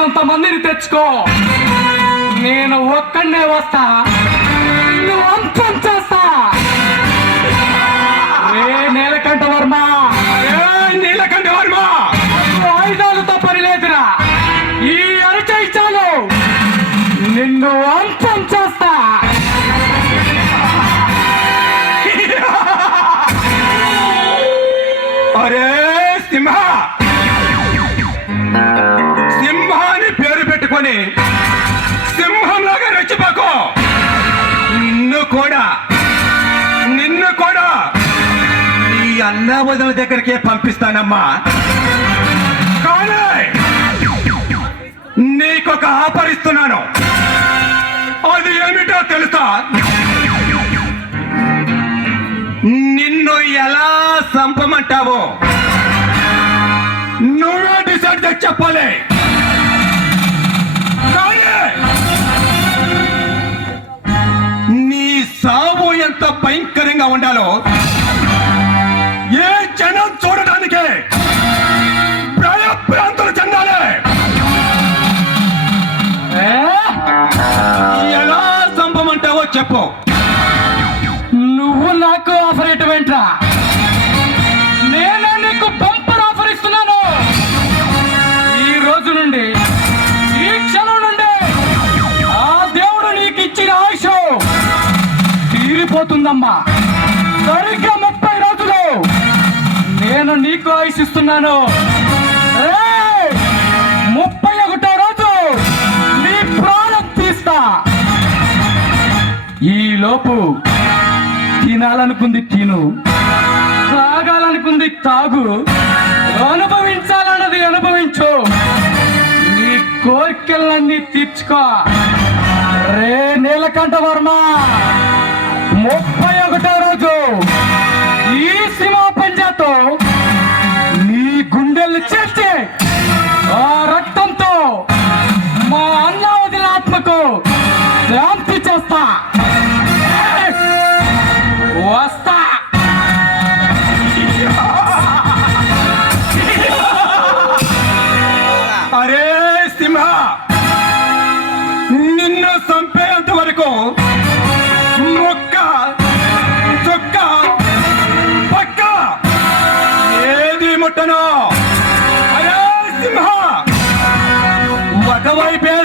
కావలసినంత మందిని తెచ్చుకో. నేను ఒక్కడే వస్తా, నువ్వు అంతం చేస్తా. నీలకంఠ వర్మ, నీలకంఠ వర్మ, ఆయుధాలతో పని లేదురా. ఈ అరచేయి చాలు, నిన్ను అంతం చేస్తా. అరే సింహ, సింహాన్ని పేరు పెట్టుకొని సింహంలాగా రెచ్చిపోకు. నిన్ను కూడా నీ అన్న వదిన దగ్గరికే పంపిస్తానమ్మా. కానీ నీకొక ఆపరిస్తున్నాను. అది ఏమిటో తెలుసా? నిన్ను ఎలా చంపమంటావో నువ్వే డిసైడ్ చేసి చెప్పాలి. నీ సావు ఎంత భయంకరంగా ఉండాలో ఏ జనం చూడడానికి భయభ్రాంతులు చెందాలి. ఎలా చంపమంటావో చెప్పు. నువ్వు నాకు ఆఫర్ ఎటువంట్రా? నేను నీకు బంపర్ ఆఫర్ ఇస్తున్నాను. ఈ రోజు నుండి, ఈ క్షణం నుండి ఆ దేవుడు నీకు ఇచ్చిన ఆయుష్ తీరిపోతుందమ్మా. సరిగ్గా 30 రోజులు నేను నీకు ఆయుష్ ఇస్తున్నాను. 31వ రోజు నీ ప్రాణం తీస్తా. ఈ లోపు తినాలనుకుంది తిను, తాగాలనుకుంది తాగు, అనుభవించాలన్నది అనుభవించు. నీ కోరికలన్నీ తీర్చుకో. రే నీలకంఠ వర్మ, 31వ రోజు ఈ సింహ పంజాతో నీ గుండెలు చేర్చి ఆ రక్తంతో మా అన్న వదిన ఆత్మకు శాంతి చేస్తా. వస్తా. అరే సింహ, నిన్ను చంపేంత వరకు మొక్క చొక్క పక్క ఏది ముట్టను. అరే సింహ, ఒకవైపే